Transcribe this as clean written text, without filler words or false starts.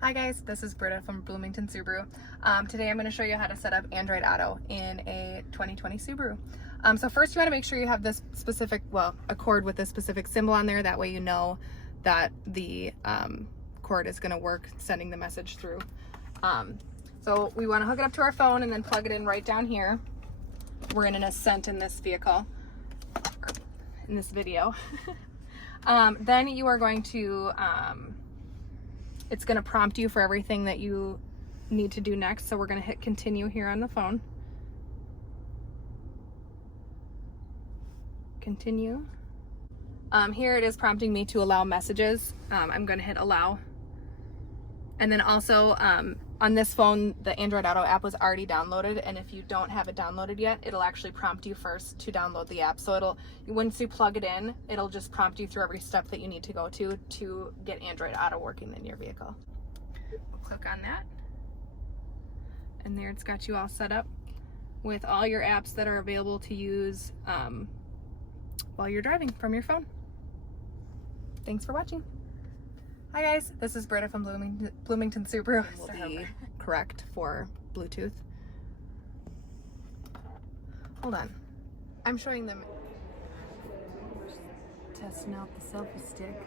Hi guys, this is Britta from Bloomington Subaru. Today I'm going to show you how to set up Android Auto in a 2020 Subaru. So first you want to make sure you have this specific, a cord with this specific symbol on there. That way you know that the cord is going to work sending the message through. So we want to hook it up to our phone and then plug it in right down here. We're in an Ascent in this vehicle, in this video. Then you are going to it's going to prompt you for everything that you need to do next. So we're going to hit continue here on the phone. Continue. Here it is prompting me to allow messages. I'm going to hit allow. And then also on this phone, the Android Auto app was already downloaded. And if you don't have it downloaded yet, it'll actually prompt you first to download the app. So once you plug it in, it'll just prompt you through every step that you need to go to get Android Auto working in your vehicle. We'll click on that. And there it's got you all set up with all your apps that are available to use while you're driving from your phone. Thanks for watching. Hi guys, this is Britta from Bloomington Subaru. Will be correct for Bluetooth. Hold on. I'm showing them testing out the selfie stick.